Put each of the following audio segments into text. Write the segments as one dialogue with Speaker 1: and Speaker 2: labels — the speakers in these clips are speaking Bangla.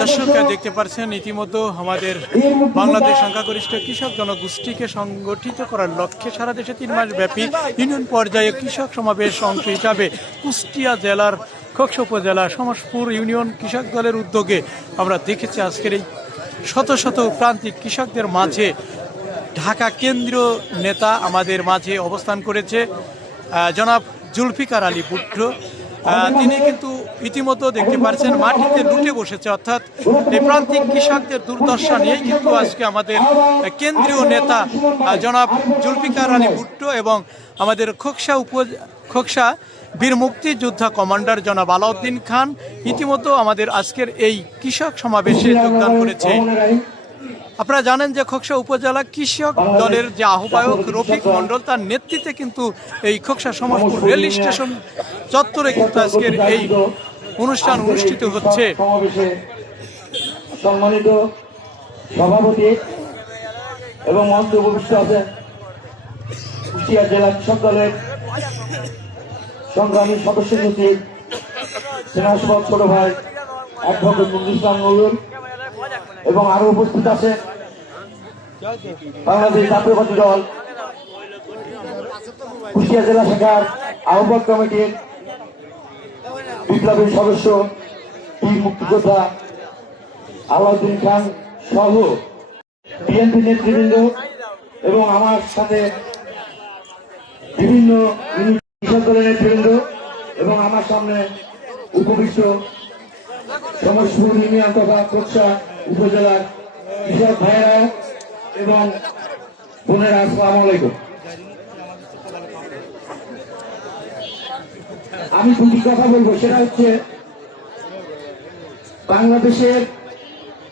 Speaker 1: দর্শক দেখতে পাচ্ছেন ইতিমধ্যে আমাদের বাংলাদেশ সংখ্যাগরিষ্ঠ কৃষক জনগোষ্ঠীকে সংগঠিত করার লক্ষ্যে সারা দেশে তিন মাস ব্যাপী ইউনিয়ন পর্যায়ে কৃষক সমাবেশ অংশ হিসাবে কুষ্টিয়া জেলার খোকসা উপজেলা সমাজপুর ইউনিয়ন কৃষক দলের উদ্যোগে আমরা দেখেছি আজকের এই শত শত প্রান্তিক কৃষকদের মাঝে ঢাকা কেন্দ্রীয় নেতা আমাদের মাঝে অবস্থান করেছে। জনাব জুলফিকার আলী আহ, তিনি কিন্তু ইতিমধ্যে দেখতে পাচ্ছেন মাটিতে লুটে বসেছে, অর্থাৎ এই প্রান্তিক কৃষকদের দুর্দশা নিয়েই কিন্তু আজকে আমাদের কেন্দ্রীয় নেতা জনাব জুলফিকার আলী ভুট্টো এবং আমাদের খোকসা উপ খোকসা বীর মুক্তিযোদ্ধা কমান্ডার জনাব আলাউদ্দিন খান ইতিমধ্যে আমাদের আজকের এই কৃষক সমাবেশে যোগদান করেছে। আপনারা জানেন যে খোকসা উপজেলা কৃষক দলের যে আহ্বায়ক রফিক মন্ডল তার নেতৃত্বে কিন্তু এই খোকসা সমাজপুর রেল স্টেশন চত্বরে কিন্তু আজকের এই অনুষ্ঠান অনুষ্ঠিত হচ্ছে।
Speaker 2: সম্মানিত সভাপতি এবং মন্ত্রী উপবিষ্ট কুষ্টিয়া জেলা কৃষক দলের সংগ্রামী সদস্য সচিব সেনাসভা ছোট ভাই অ্যাডভোকেট ইসলাম নজরুল এবং আরও উপস্থিত আছেন বাংলাদেশ জাতীয়বাদী দল, কুষ্টিয়া জেলা শাখার আহ্বায়ক কমিটির বিপ্লবী সদস্য বীর মুক্তিযোদ্ধা আলাউদ্দিন খান সহ বিএনপি নেতৃবৃন্দ এবং আমার সাথে বিভিন্ন নেতৃবৃন্দ এবং আমার সামনে উপবিষ্ট সমস্ত ইউনিয়ন তথা কোকসা উপজেলার কৃষক ভাইয়েরা এবং বোনেরা, আসসালামু আলাইকুম। আমি দুটি কথা বলব, সেটা হচ্ছে বাংলাদেশের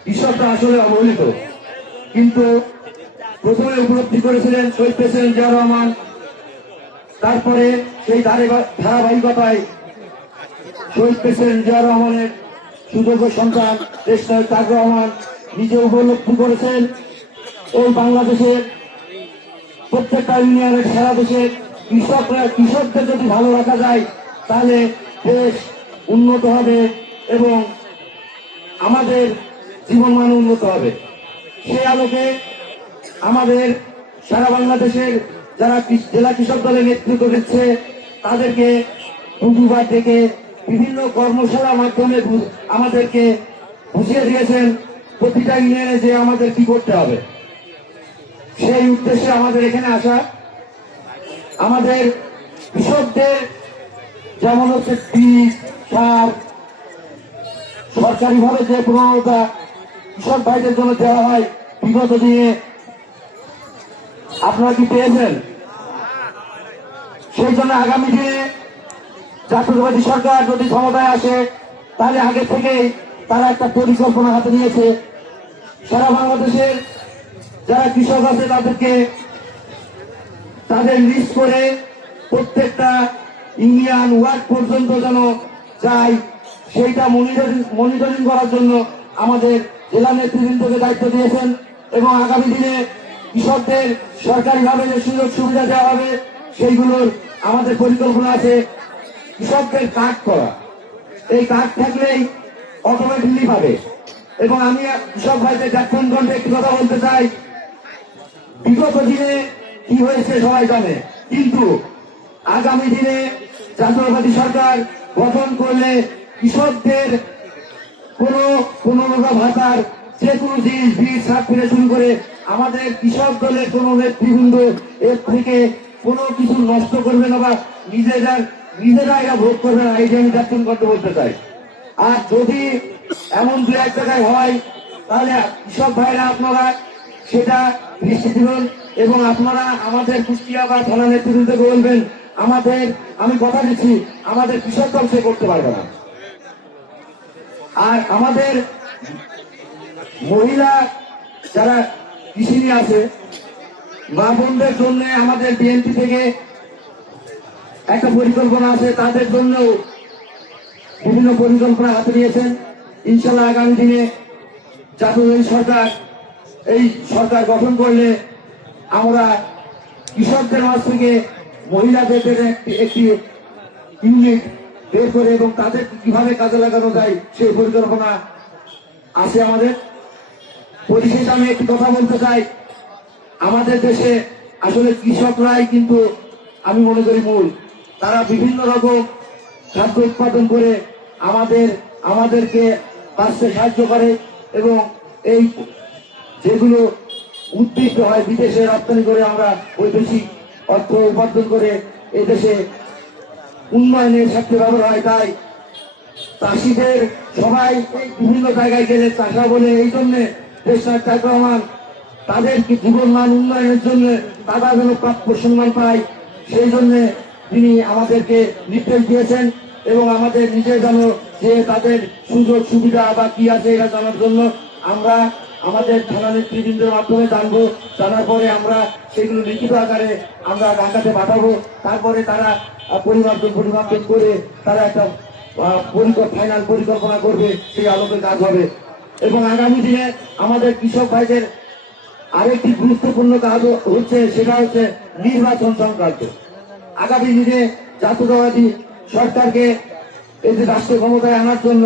Speaker 2: কৃষকরা আসলে অবহেলিত, কিন্তু প্রথমে উপলব্ধি করেছিলেন শহীদ প্রেসিডেন্ট জিয়া রহমান, তারপরে সেই ধারে- ধারাবাহিকতায় শহীদ প্রেসিডেন্ট জিয়া রহমানের সুযোগ্য সন্তান দেশনায়ক তাক রহমান নিজে উপলব্ধি করেছেন। এই বাংলাদেশের প্রত্যেকটা ইউনিয়নের সারা দেশের কৃষকরা, কৃষকদের যদি ভালো রাখা যায়, তাহলে দেশ উন্নত হবে এবং আমাদের জীবনমান উন্নত হবে। সেই আলোকে আমাদের সারা বাংলাদেশের যারা জেলা কৃষক দলের নেতৃত্ব দিচ্ছে, তাদেরকে দুবার ডেকে বিভিন্ন কর্মশালার মাধ্যমে আমাদেরকে বুঝিয়ে দিয়েছেন প্রতিটা ইউনিয়নে যে আমাদের কি করতে হবে। সেই উদ্দেশ্যে আমাদের এখানে আসা। আমাদের কৃষকদের যেমন হচ্ছে বীজ সার, সরকারিভাবে যে প্রণতা কৃষক ভাইদের জন্য দেওয়া হয়, বিগত দিনে আপনারা কি পেয়েছেন? সেই জন্য আগামী দিনে জাতীয়তাবাদী সরকার যদি ক্ষমতায় আসে, তাহলে আগে থেকেই তারা একটা পরিকল্পনা হাতে নিয়েছে। সারা বাংলাদেশের যারা কৃষক আছে, তাদেরকে তাদের লিস্ট করে প্রত্যেকটা ইউনিয়ন ওয়ার্ড পর্যন্ত যেন যায়, সেইটা মনিটরিং করার জন্য আমাদের জেলা নেতৃবৃন্দকে দায়িত্ব দিয়েছেন এবং আগামী দিনে কৃষকদের সরকারিভাবে যে সুযোগ সুবিধা দেওয়া হবে, সেইগুলোর আমাদের পরিকল্পনা আছে। কৃষকদের কার্ড করা। এই কার্ড থাকলেই অটোমেটিকলি পাবে এবং আমি কৃষক ভাইদের যাত্রান কণ্ঠে একটি কথা বলতে চাই। বিগত দিনে কি হয়েছে সবাই জানে। কিন্তু আগামী দিনে জাতীয়বাদী সরকার গঠন করলে কৃষকদের কোন কোন ভাতার যে কোনো জিনিস, বীজ, সার থেকে শুরু করে আমাদের কৃষক দলের কোন নেতৃবৃন্দ এর থেকে কোনো কিছু নষ্ট করবে না বা নিজেরা নিজেরা এরা ভোগ করবে না, এই যে আমি যাত্রন করতে বলতে চাই। আর যদি এমন দু এক জায়গায় হয়, তাহলে কৃষক ভাইরা আপনারা সেটা দৃষ্টি দিবেন এবং আপনারা আমাদের কুষ্টিয়া বা থানা নেতৃত্বকে বলবেন, আমাদের, আমি কথা দিচ্ছি, আমাদের কৃষক দল সে করতে পারবে না। আর আমাদের মহিলা যারা কৃষি নিয়ে আছে, মা বোনদের জন্য আমাদের বিএনপি থেকে একটা পরিকল্পনা আছে, তাদের জন্য বিভিন্ন পরিকল্পনা হাতে নিয়েছেন। ইনশাল্লাহ আগামী দিনে জাতীয় সরকার, এই সরকার গঠন করলে আমরা কৃষকদের মাঝ থেকে মহিলাদের একটি ইউনিট বের করে এবং তাদের কীভাবে কাজে লাগানো যায় সেই পরিকল্পনা আছে আমাদের। পরিশেষে আমি একটি কথা বলতে চাই। আমাদের দেশে আসলে কৃষকরাই কিন্তু আমি মনে করি মূল। তারা বিভিন্ন রকম খাদ্য উৎপাদন করে আমাদের, আমাদেরকে বাঁচতে সাহায্য করে এবং এই যেগুলো উদ্বৃত্ত হয় বিদেশে রপ্তানি করে আমরা বৈদেশিক অর্থ উপার্জন করে এই দেশে উন্নয়নের স্বার্থে ব্যবহার হয়, তাই চাষিদের সবাই বিভিন্ন জায়গায় গেলে চাষা বলে, এই জন্য দেশনাথ রহমান তাদের জীবন মান উন্নয়নের জন্য তারা যেন প্রাপ্য সম্মান পায়, সেই জন্য তিনি আমাদেরকে নির্দেশ দিয়েছেন এবং আমাদের নিজের যেন যে তাদের সুযোগ, সুবিধা বা কি আছে এটা জানার জন্য আমরা আমাদের থানা নেতৃবৃন্দের মাধ্যমে জানব। জানার পরে আমরা সেগুলো লিখিত আকারে আমরা ঢাকাতে পাঠাবো। তারপরে তারা পরিমার্জন পরিমার্জন করে তারা একটা ফাইনাল পরিকল্পনা করবে, সেই আলোকে কাজ হবে। এবং আগামী দিনে আমাদের কৃষক ভাইদের আরেকটি গুরুত্বপূর্ণ কাজ হচ্ছে, সেটা হচ্ছে নির্বাচন সংক্রান্ত। আগামী দিনে জাতীয়তাবাদী সরকারকে এই যে রাষ্ট্র ক্ষমতায় আনার জন্য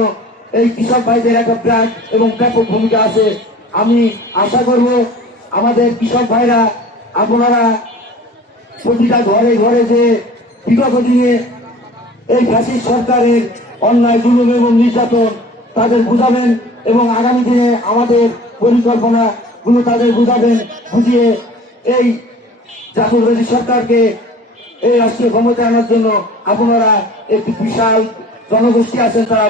Speaker 2: এই কৃষক ভাইদের একটা বিরাট এবং ব্যাপক ভূমিকা আছে। আমি আশা করব আমাদের কৃষক ভাইরা, আপনারা প্রতিটা ঘরে ঘরে যে বিগত দিনে এই ফ্যাসিস্ট সরকারের অন্যায়, জুলুম এবং নির্যাতন তাদের বুঝাবেন এবং আগামী দিনে আমাদের পরিকল্পনা গুলো তাদের বুঝাবেন, বুঝিয়ে এই জাতীয় সরকারকে এই রাষ্ট্রীয় ক্ষমতা আনার জন্য আপনারা একটি বিশাল জনগোষ্ঠী আছেন তারা